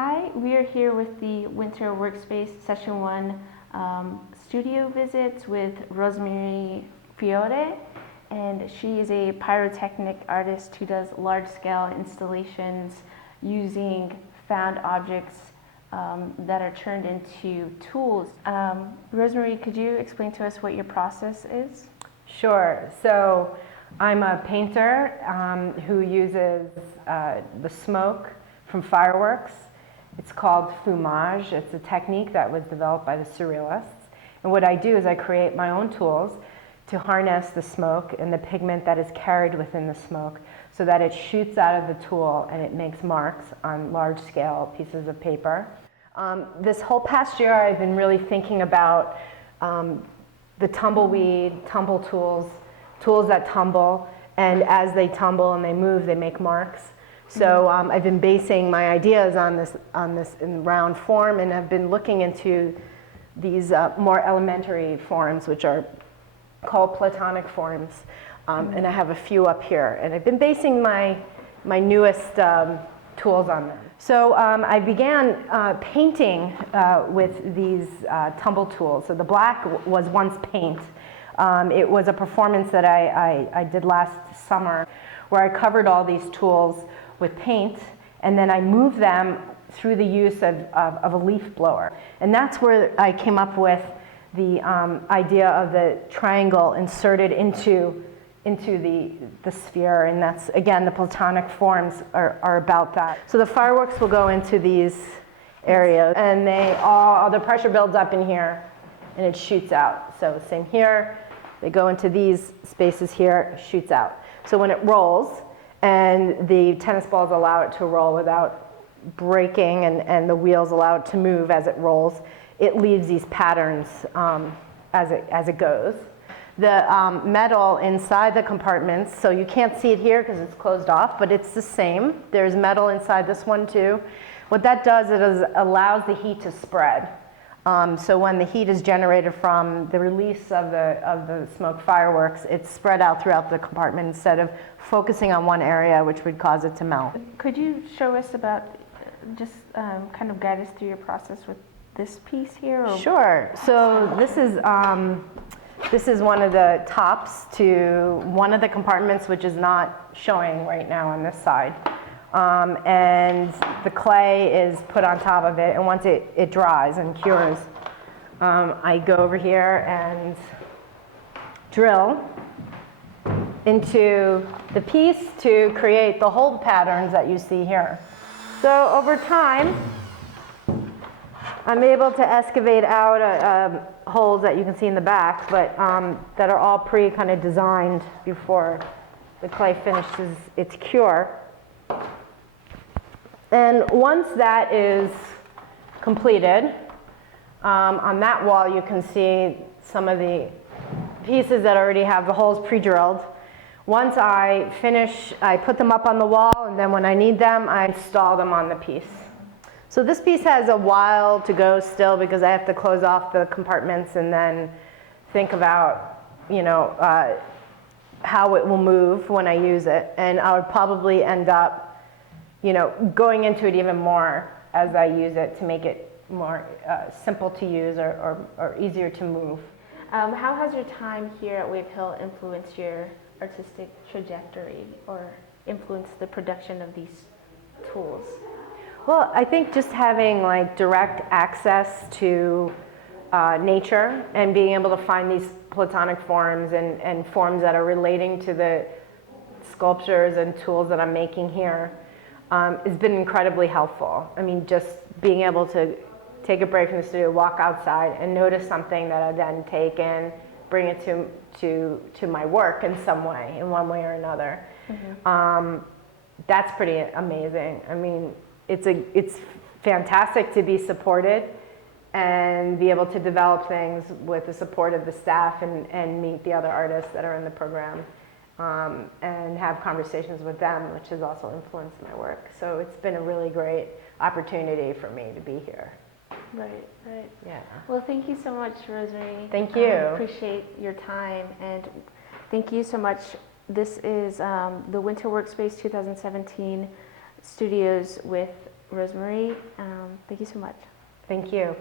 Hi, we are here with the Winter Workspace Session 1 studio visits with Rosemarie Fiore, and she is a pyrotechnic artist who does large-scale installations using found objects that are turned into tools. Rosemarie, could you explain to us what your process is? Sure. So I'm a painter who uses the smoke from fireworks. It's called fumage. It's a technique that was developed by the Surrealists. And what I do is I create my own tools to harness the smoke and the pigment that is carried within the smoke so that it shoots out of the tool and it makes marks on large-scale pieces of paper. This whole past year I've been really thinking about the tumbleweed, tumble tools, tools that tumble, and as they tumble and they move, they make marks. So I've been basing my ideas on this in round form, and I've been looking into these more elementary forms, which are called platonic forms, and I have a few up here. And I've been basing my newest tools on them. So I began painting with these tumble tools. So the black was once paint. It was a performance that I did last summer where I covered all these tools with paint, and then I moved them through the use of a leaf blower. And that's where I came up with the idea of the triangle inserted into the sphere, and that's, again, the platonic forms are about that. So the fireworks will go into these areas, and the pressure builds up in here, and it shoots out. So same here, they go into these spaces here, shoots out. So when it rolls, and the tennis balls allow it to roll without breaking, and the wheels allow it to move as it rolls, it leaves these patterns as it goes. The metal inside the compartments, so you can't see it here because it's closed off, but it's the same. There's metal inside this one too. What that does is allows the heat to spread. So when the heat is generated from the release of the smoke fireworks, it's spread out throughout the compartment instead of focusing on one area, which would cause it to melt. Could you show us about, just kind of guide us through your process with this piece here? Or? Sure. So this is one of the tops to one of the compartments, which is not showing right now on this side. And the clay is put on top of it, and once it dries and cures, I go over here and drill into the piece to create the hole patterns that you see here. So over time, I'm able to excavate out holes that you can see in the back, but that are all kind of designed before the clay finishes its cure. And once that is completed, on that wall you can see some of the pieces that already have the holes pre-drilled. Once I finish, I put them up on the wall, and then when I need them, I install them on the piece. So this piece has a while to go still because I have to close off the compartments and then think about, how it will move when I use it. And I would probably end up going into it even more as I use it to make it more simple to use or easier to move. How has your time here at Wave Hill influenced your artistic trajectory or influenced the production of these tools? Well, I think just having direct access to nature and being able to find these platonic forms and forms that are relating to the sculptures and tools that I'm making here has been incredibly helpful. I mean, just being able to take a break from the studio, walk outside, and notice something that I then take and bring it to my work in some way, in one way or another. Mm-hmm. That's pretty amazing. I mean, it's fantastic to be supported and be able to develop things with the support of the staff and meet the other artists that are in the program. And have conversations with them, which has also influenced my work. So it's been a really great opportunity for me to be here. Right. Yeah. Well, thank you so much, Rosemarie. Thank you. I appreciate your time, and thank you so much. This is the Winter Workspace 2017 studios with Rosemarie. Thank you so much. Thank you.